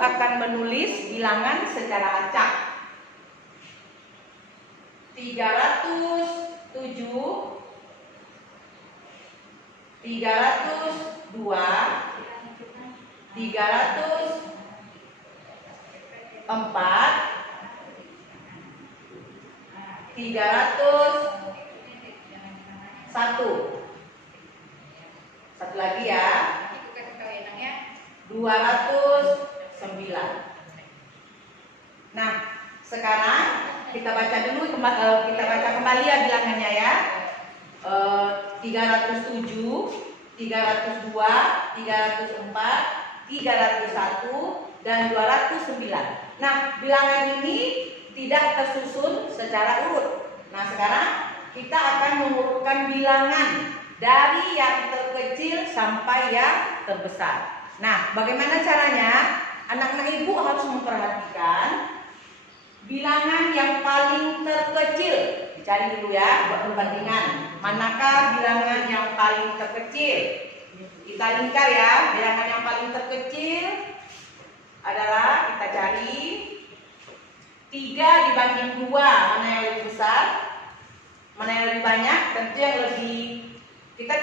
akan menulis bilangan secara acak. 307, 302, 304, 301. Satu lagi ya. 209. Nah, sekarang kita baca dulu, kita baca kembali ya bilangannya ya. 307, 302, 304, 301, dan 209. Nah, bilangan ini tidak tersusun secara urut. Nah, sekarang kita akan mengurutkan bilangan dari yang terkecil sampai yang terbesar. Nah, bagaimana caranya? Anak-anak ibu harus memperhatikan bilangan yang paling terkecil. Dicari dulu ya buat perbandingan. Manakah bilangan yang paling terkecil? Kita lingkar ya. Bilangan yang paling terkecil adalah, kita cari 3 dibanding 2. Mana yang lebih besar? Mana yang lebih banyak? Tentu yang lebih. Kita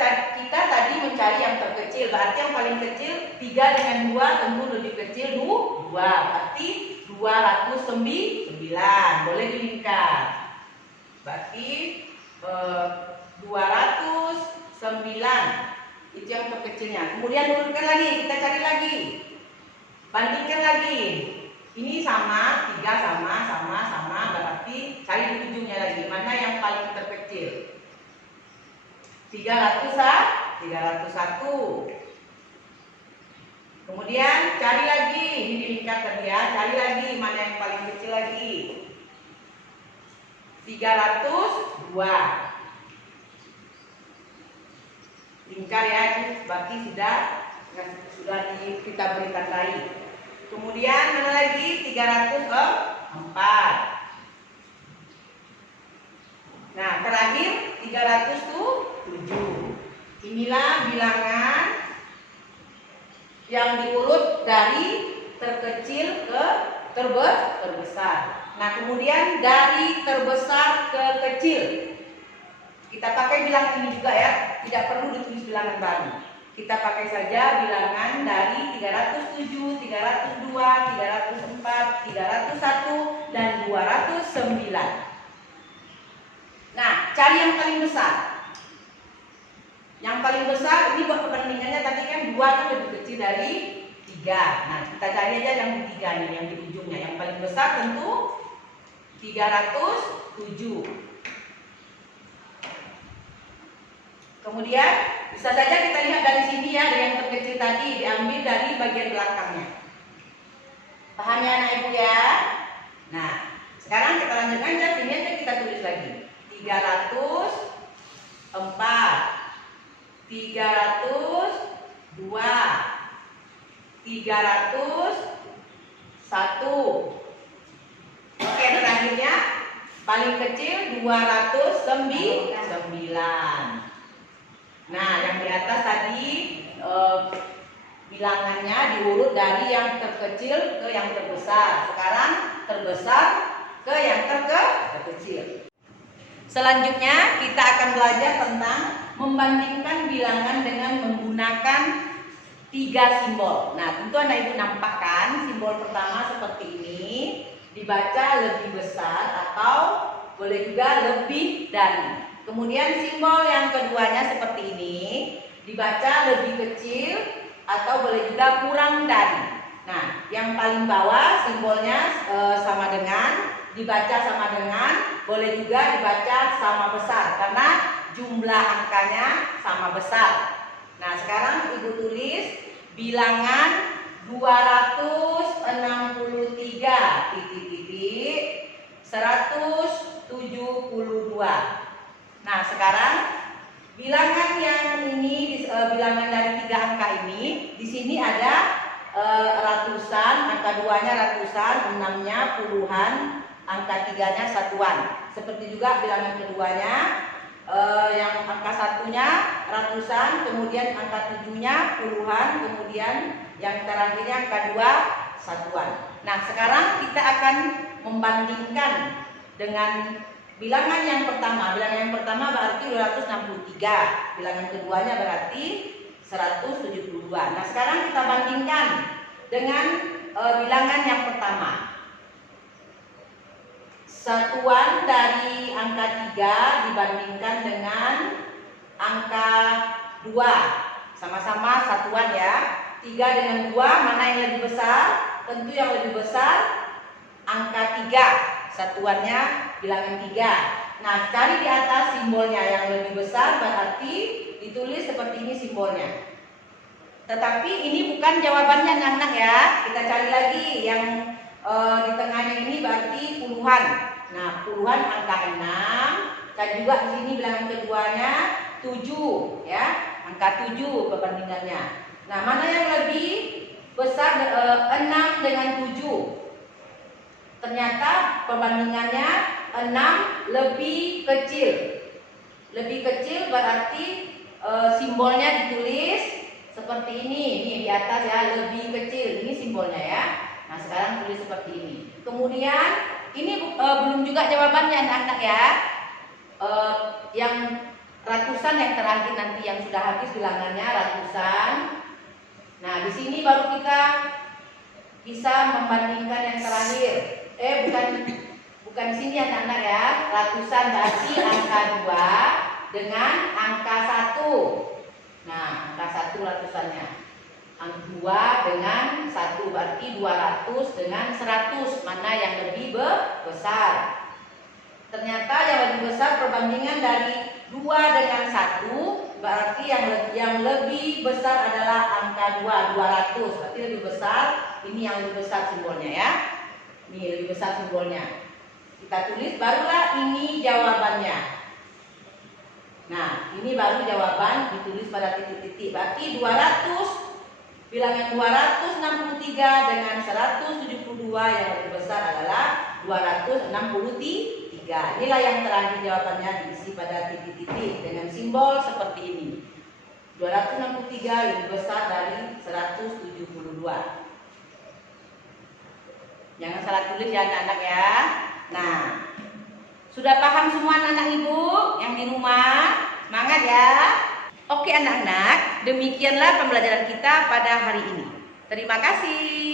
tadi mencari yang terkecil, berarti yang paling kecil 3 dengan 2 tentu lebih kecil 2, berarti 209. Boleh dilingkar. Berarti 209 itu yang terkecilnya. Kemudian urutkan lagi, kita cari lagi, bandingkan lagi. Ini sama, 3 sama, berarti cari di ujungnya lagi, mana yang paling terkecil. 301. Kemudian cari lagi, ini dilingkar tadi ya, cari lagi mana yang paling kecil lagi. 302. Lingkar ya, ini berarti sudah kita beri tandai. Kemudian mana lagi? 304. Nah, terakhir 307. Inilah bilangan yang diurut dari terkecil ke terbesar. Nah, kemudian dari terbesar ke kecil, kita pakai bilangan ini juga ya, tidak perlu ditulis bilangan baru. Kita pakai saja bilangan dari 307, 302, 304, 301, dan 209. Nah, cari yang paling besar. Yang paling besar ini buat perbandingannya, tadi kan 2 itu lebih kecil dari 3. Nah, kita cari aja yang 3 nih, yang di ujungnya. Yang paling besar tentu 307. Kemudian bisa saja kita lihat dari sini ya, dari yang terkecil tadi diambil dari bagian belakangnya. Paham ya anak ibu ya? Nah, sekarang kita lanjutkan aja, sini aja kita tulis lagi. 304, 302, 301. Oke, terakhirnya paling kecil 209. Nah, yang di atas tadi bilangannya diurut dari yang terkecil ke yang terbesar. Sekarang terbesar ke yang terkecil. Selanjutnya kita akan belajar tentang membandingkan bilangan dengan menggunakan 3 simbol. Nah, tentu anak ibu nampak kan simbol pertama seperti ini, dibaca lebih besar atau boleh juga lebih dari. Kemudian simbol yang keduanya seperti ini, dibaca lebih kecil atau boleh juga kurang dari. Nah, yang paling bawah simbolnya sama dengan, dibaca sama dengan, boleh juga dibaca sama besar karena jumlah angkanya sama besar. Nah, sekarang ibu tulis bilangan 263 titik 172. Nah, sekarang bilangan yang ini, bilangan dari 3 angka ini, di sini ada ratusan, angka 2-nya ratusan, 6-nya puluhan, angka 3-nya satuan. Seperti juga bilangan keduanya, yang angka 1-nya ratusan, kemudian angka 7-nya puluhan, kemudian yang terakhirnya angka 2 satuan. Nah, sekarang kita akan membandingkan dengan bilangan yang pertama. Bilangan yang pertama berarti 263. Bilangan keduanya berarti 172. Nah, sekarang kita bandingkan dengan bilangan yang pertama. Satuan dari angka 3 dibandingkan dengan angka 2. Sama-sama satuan ya. 3 dengan 2 mana yang lebih besar? Tentu yang lebih besar angka 3. Satuannya bilangan 3. Nah, cari di atas simbolnya yang lebih besar, berarti ditulis seperti ini simbolnya. Tetapi ini bukan jawabannya anak-anak ya. Kita cari lagi yang di tengahnya ini berarti puluhan. Nah, puluhan angka 6. Dan juga di sini bilangan keduanya 7 ya. Angka 7 perbandingannya. Nah, mana yang lebih besar 6 dengan 7? Ternyata perbandingannya 6 lebih kecil. Lebih kecil berarti simbolnya ditulis seperti ini. Ini di atas ya, lebih kecil. Ini simbolnya ya. Nah, sekarang tulis seperti ini. Kemudian ini belum juga jawabannya anak-anak ya. Yang ratusan yang terakhir nanti yang sudah habis bilangannya ratusan. Nah, di sini baru kita bisa membandingkan yang terakhir. Bukan di sini anak-anak ya. Ratusan berarti angka 2 dengan angka 1. Nah, angka 1 ratusannya. Angka 2 dengan 1 berarti 200 dengan 100. Mana yang lebih besar? Ternyata yang lebih besar perbandingan dari 2 dengan 1 berarti yang lebih besar adalah angka 2, 200. Berarti lebih besar. Ini yang lebih besar simbolnya ya. Ini lebih besar simbolnya. Kita tulis, barulah ini jawabannya. Nah, ini baru jawaban ditulis pada titik-titik. Berarti 200, bilangan 263 dengan 172 yang lebih besar adalah 263. Inilah yang terakhir jawabannya diisi pada titik-titik dengan simbol seperti ini. 263 lebih besar dari 172. Jangan salah tulis ya anak-anak ya. Nah, sudah paham semua anak-anak ibu yang di rumah? Semangat ya. Oke anak-anak, demikianlah pembelajaran kita pada hari ini. Terima kasih.